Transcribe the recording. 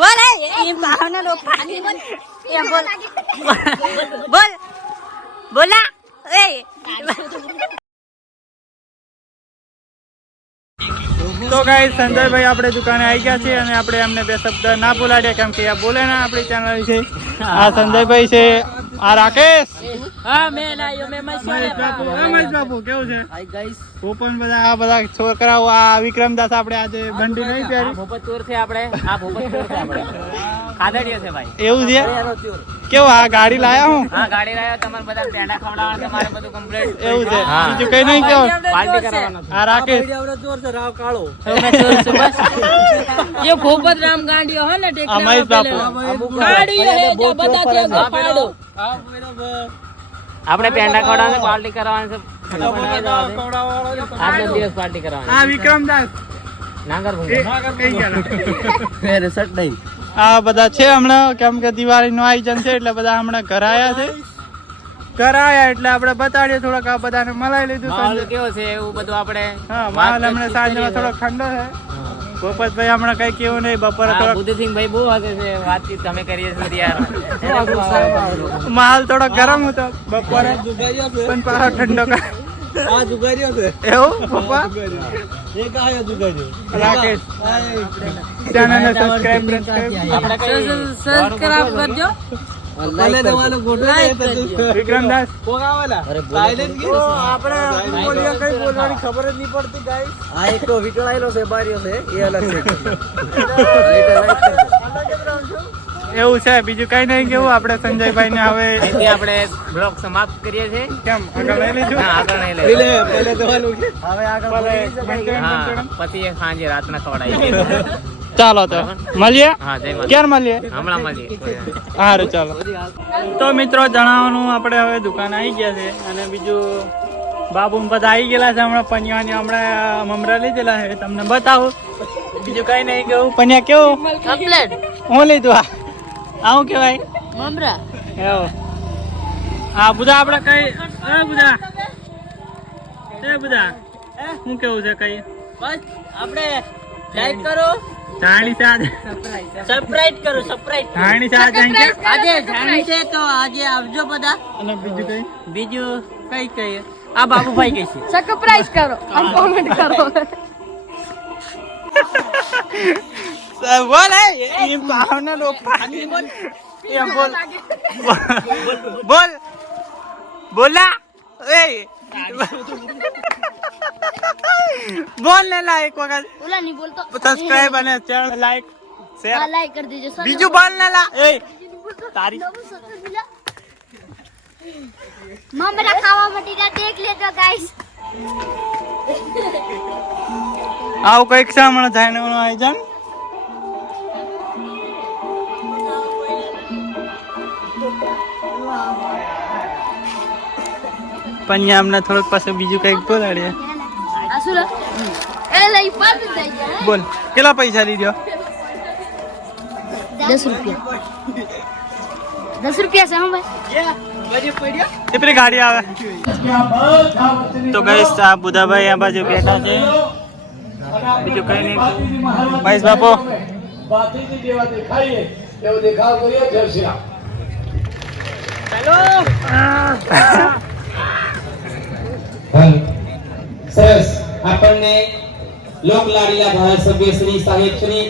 બોલ એ ભાવના લો પાણી બોલ તો ગાઈ સંજયભાઈ આપણે દુકાને આવી ગયા છે અને આપણે એમને બે શબ્દ ના બોલાડ્યા, કેમ કે આ બોલે ના આપણી ચેનલ છે. આ સંજયભાઈ છે આ રાકેશ. હા મેં લાયો મેં મહેશ બાપુ. મહેશ બાપુ કેવું છે? હાય ગાઈસ ઓપન બધા આ બધા છોકરાઓ આ વિક્રમ દાસ આપણે આજે બંડી નહીં પહેરી. ભોપત ચોર છે આપણે. આ ભોપત ચોર છે આપણે. ખાધડીયો છે ભાઈ. એવું છે? કેવું આ ગાડી લાયા હું? હા ગાડી લાયા તમારે બધા પેડા ખવડાવવાના છે મારે બધું કમ્પ્લીટ એવું છે? બીજું કઈ નહીં કેવું? પાર્ટી કરાવવાના આ રાકેશ. ચોર છે રાવ કાળો. એ ભોપત રામ ગાંડીયો હે ને ટેકરા બાપુ. ગાડીયો હે બધા કે પાડો આપણે પેંડા ખવડાવવાના પાર્ટી કરવાની છે. આજનો દિવસ પાર્ટી કરવાની. આ વિક્રમદાસ. નાગર એ ભૂંગા કઈ ગયા આ બધા છે હમણાં કેમ કે દિવાળી નું આયોજન છે એટલે બધા હમણાં ઘર આયા છે. ઘર આયા એટલે આપણે બતાડીએ થોડોક આ બધાને. મલાઈ લીધું માહોલ કેવો છે? એવું બધું આપણે હા માલ માહોલ હમણાં સાંજમાં. થોડો ઠંડો છે. ભોપતભાઈ હમણાં કઈ કેવું નહીં બપોરે થોડો બુદ્ધિસિંહભાઈ બહુ વાગે છે વાતચીત તમે કરીએ છીએ યાર માલ થોડો ગરમ હતો બપોરે. પણ પાછો ઠંડો કર- એવું પપ્પા? રાકેશ. ચેનલને સબસ્ક્રાઇબ એવું છે બીજું કઈ નહીં કેવું આપડે સંજયભાઈ ને હવે આપણે બ્લોગ સમાપ્ત કરીએ છીએ. કેમ આગળ નહીં લેજો. આગળ નહીં સાંજે રાતના ખવડાવી ચાલો તો. મળીએ? ક્યારે મળીએ? સારું ચાલો. તો મિત્રો જણાવવાનું આપણે હવે દુકાન આવી ગયા છે અને બીજું બાબુ બધા આવી ગયેલા છે હમણાં પનિયાની હમણાં મમરા લીધેલા છે. તમને બતાવું. બીજું કઈ નહીં કેવું પનિયા કેવું? હું લીધું? આ? આવું કેવાય મમરા. હા બધા આપણે કઈ? એ બધા. બધા. શું કેવું છે કઈ? બસ આપણે લાઈક કરો. જાણી સાજ સરપ્રાઈઝ કરો સરપ્રાઈઝ જાણી સાજ અહીં આજે જાણી છે તો આજે આવજો બધા. અને બીજું કઈ? બીજું કઈ કહીએ. આ બાબુભાઈ કહે છે. સરપ્રાઈઝ કરો અને કોમેન્ટ કરો. બોલ. એ ભાવના લો પાણી બોલ. એમ બોલ. બોલ. બોલા. એ. બોલ ને લા એક વખત. ઓલા નહીં બોલતો. સબસ્ક્રાઇબ અને ચેનલ લાઈક શેર હા લાઈક કરી દેજો. બીજું બોલ ને લા. એ તારી. મમરા ખાવા માટે દેખ લેજો ગાઈસ આવું કંઈક છે થાય ને આયોજન? પણ અમને થોડુંક પાસે બીજું કંઈક બોલાડીએ. આસુર એ લઈ પાછું થઈ ગયા બોલ કેટલા પૈસા લીધો? દસ રૂપિયા. દસ રૂપિયા છે ભાઈ. પેલી ગાડી આવે. તો ગઈશ આ બુધાભાઈ આ બાજુ બેઠા છે. બીજું કઈ નહીં. મહેશ બાપુ. સરસ लोकलाडीला धारासभ्य श्री साहेब श्री